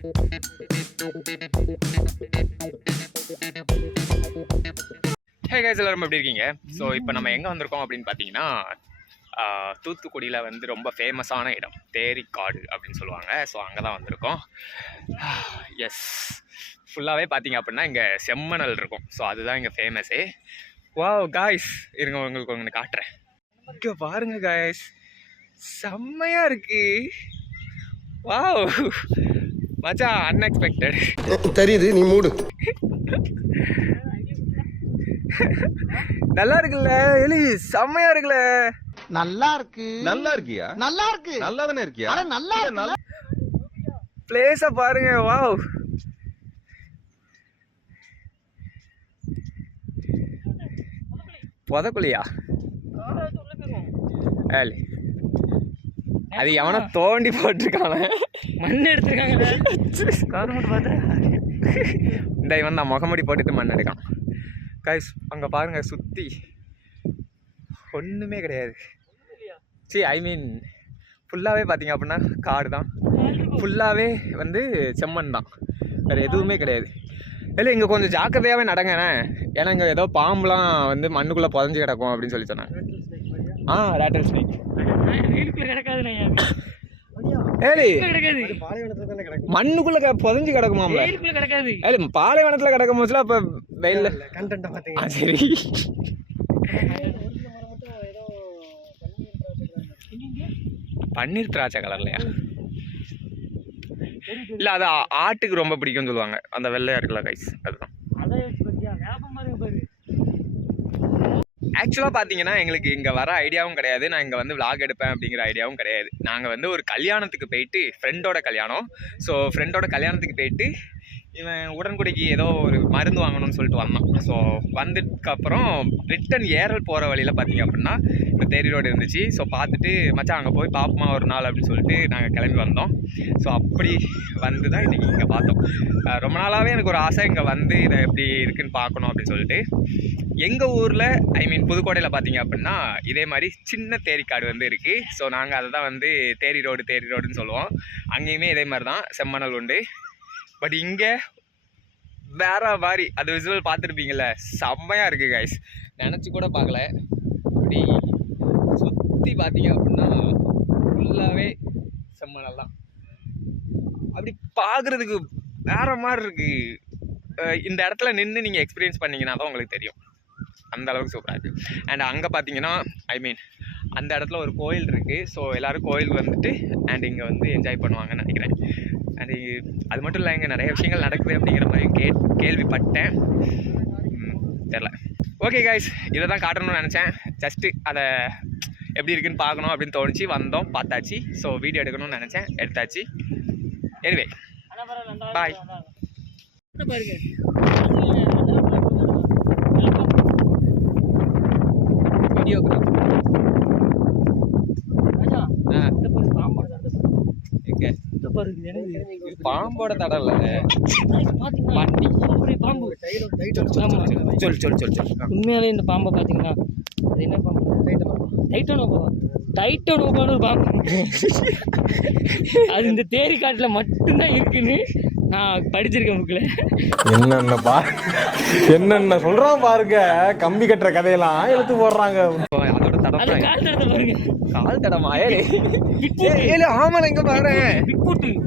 Hey guys, எல்லாரும் எப்படி இருக்கீங்க? ஸோ இப்போ நம்ம எங்கே வந்திருக்கோம் அப்படின்னு பார்த்தீங்கன்னா, தூத்துக்குடியில் வந்து ரொம்ப ஃபேமஸான இடம் தேரிக்காடு அப்படின்னு சொல்லுவாங்க. ஸோ அங்கே தான் வந்திருக்கோம். எஸ், ஃபுல்லாகவே பார்த்தீங்க அப்படின்னா இங்கே செம்மணல் இருக்கும். ஸோ அதுதான் இங்கே ஃபேமஸே. வாவ் காய்ஸ், இருங்க உங்களுக்கு ஒன்று காட்டுறேன். இங்கே பாருங்க காய்ஸ், செம்மையாக இருக்கு. வாவ் மச்சான், அன்எக்ஸ்பெக்டட். தெரியுது, நீ மூடு. நல்லா இருக்குல்ல எலி, செம்மையா இருக்குல்ல. நல்லா இருக்கு. நல்லா இருக்கியா? நல்லா இருக்கு. நல்லா தானே இருக்கியா? அட நல்லா இருக்கு. பிளேஸ பாருங்க. வாவ், புதக்குழியா? அது எவனோ தோண்டி போட்டிருக்காங்க, மண் எடுத்துருக்காங்க. இந்த இவன் தான் முகமுடி போட்டுட்டு மண் எடுக்கான். கைஸ் அங்கே பாருங்க, சுற்றி ஒன்றுமே கிடையாது. சரி, ஐ மீன் ஃபுல்லாகவே பார்த்தீங்க அப்படின்னா காடு தான். ஃபுல்லாகவே வந்து செம்மண் தான், வேறு எதுவுமே கிடையாது. இல்லை இங்கே கொஞ்சம் ஜாக்கிரதையாகவே நடங்கண்ணே, ஏன்னா இங்கே ஏதோ பாம்புலாம் வந்து மண்ணுக்குள்ளே புதஞ்சு கிடக்கும் அப்படின்னு சொல்லி சொன்னாங்க. ரேட்டல் ஸ்னேக் மண்ணுக்குள்ள புதஞ்சு கிடக்குமாம்ல. பாலைவனத்துல கிடக்கும் போதுல அப்ப வெயில்ல சரி. பன்னீர் திராட்சை கலர்லையா? இல்ல அது ஆட்டுக்கு ரொம்ப பிடிக்கும்னு சொல்லுவாங்க, அந்த வெள்ளையா இருக்குல்ல கைஸ், அதுதான். ஆக்சுவலாக பார்த்தீங்கன்னா எங்களுக்கு இங்கே வர ஐடியாவும் கிடையாது, நான் இங்கே வந்து விளாக் எடுப்பேன் அப்படிங்கிற ஐடியாவும் கிடையாது. நாங்கள் வந்து ஒரு கல்யாணத்துக்கு போயிட்டு, ஃப்ரெண்டோட கல்யாணம். ஸோ ஃப்ரெண்டோட கல்யாணத்துக்கு போயிட்டு இவன் உடன்குடிக்கு ஏதோ ஒரு மருந்து வாங்கணும்னு சொல்லிட்டு வந்தான். ஸோ வந்ததுக்கப்புறம் ரிட்டன் ஏரல் போகிற வழியில் பார்த்தீங்க அப்படின்னா இந்த தேரி ரோடு இருந்துச்சு. ஸோ பார்த்துட்டு மச்சான் அங்கே போய் பார்ப்போமா ஒரு நாள் அப்படின்னு சொல்லிட்டு நாங்கள் கிளம்பி வந்தோம். ஸோ அப்படி வந்து தான் இன்றைக்கி இங்கே பார்த்தோம். ரொம்ப நாளாகவே எனக்கு ஒரு ஆசை இங்கே வந்து இதை எப்படி இருக்குன்னு பார்க்கணும் அப்படின்னு சொல்லிட்டு. எங்கள் ஊரில் ஐ மீன் புதுக்கோட்டையில் பார்த்தீங்க அப்படின்னா இதே மாதிரி சின்ன தேரிக்காடு வந்து இருக்குது. ஸோ நாங்கள் அதை தான் வந்து தேரி ரோடுன்னு சொல்லுவோம். அங்கேயுமே இதே மாதிரி தான் செம்மணல் உண்டு. பட் இங்கே வேற மாதிரி, அது விசுவல் பார்த்துருப்பீங்கள, செம்மையாக இருக்குது கைஸ். நினச்சி கூட பார்க்கல. அப்படி சுற்றி பார்த்தீங்க அப்படின்னா ஃபுல்லாகவே செம்மணல் தான். அப்படி பார்க்குறதுக்கு வேற மாதிரி இருக்குது. இந்த இடத்துல நின்று நீங்கள் எக்ஸ்பீரியன்ஸ் பண்ணிங்கன்னா தான் உங்களுக்கு தெரியும், அந்த அளவுக்கு சூப்பராக இருக்குது. அண்ட் அங்கே பார்த்தீங்கன்னா ஐ மீன் அந்த இடத்துல ஒரு கோயில் இருக்குது. ஸோ எல்லோரும் கோயிலுக்கு வந்துட்டு அண்ட் இங்கே வந்து என்ஜாய் பண்ணுவாங்கன்னு நினைக்கிறேன். அண்ட் அது மட்டும் இல்லை, இங்கே நிறைய விஷயங்கள் நடக்குது அப்படிங்கிற மாதிரி கேள்விப்பட்டேன், தெரில. ஓகே கைஸ், இதை தான் காட்டணும்னு நினச்சேன். ஜஸ்ட்டு அதை எப்படி இருக்குன்னு பார்க்கணும் அப்படின்னு தோணுச்சு, வந்தோம், பார்த்தாச்சு. ஸோ வீடியோ எடுக்கணும்னு நினச்சேன், எடுத்தாச்சு. எனிவே பாய். வீடியோகிராஃபி பாம்போட தடம் இல்ல, உண்மையாலே இந்த பாம்பை பாத்தீங்கன்னா அது என்ன பாம்பு? டைட்டானோபான்னு ஒரு பாம்பு. அது இந்த தேரிக்காட்டுல மட்டும்தான் இருக்குன்னு நான் படிச்சிருக்கேன் புக்ல. என்னென்ன சொல்றான் பாருங்க, கம்பி கட்டுற கதையெல்லாம் எடுத்து போடுறாங்க. அதோட தடம் கால் தடத்தை பாருங்க. கால் தடமா? ஆமால இங்க பாரு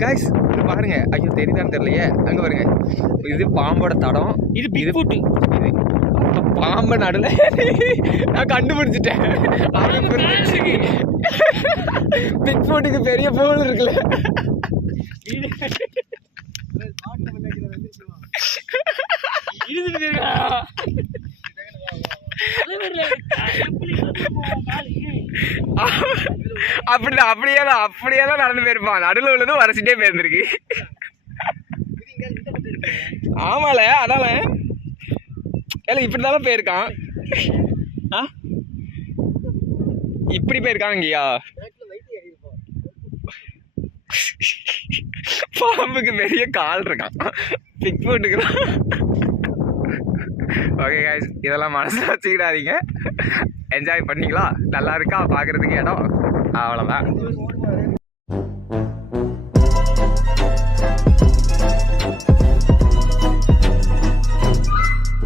கைஸ், பாருங்க. ஐயோ தெரியுதான்னு தெரியலையே, அங்க பாருங்க. இது பாம்போட தடம், இது பிக்ஃபுட். பாம்பு நடுல நான் கண்டுபிடிச்சிட்டேன். பிக்ஃபுட்டுக்கு பெரிய போல் இருக்குல்ல. அப்படியே தான் நடந்து போயிருப்பான். நடுவில் உள்ளதும் வரைச்சிட்டே போயிருந்திருக்கு. ஆமால, அதால இப்படிதானே போயிருக்கான். இப்படி போயிருக்கான் இங்கயா. பாம்புக்கு பெரிய கால் இருக்கான், பிக்ஃபுட்டுக்கு தான். ஓகே கைஸ், இதெல்லாம் மனசில் வச்சுக்கிடாதீங்க. என்ஜாய் பண்ணிங்களா? நல்லா இருக்கா பார்க்குறதுக்கு இடம்? அவ்வளோதான்.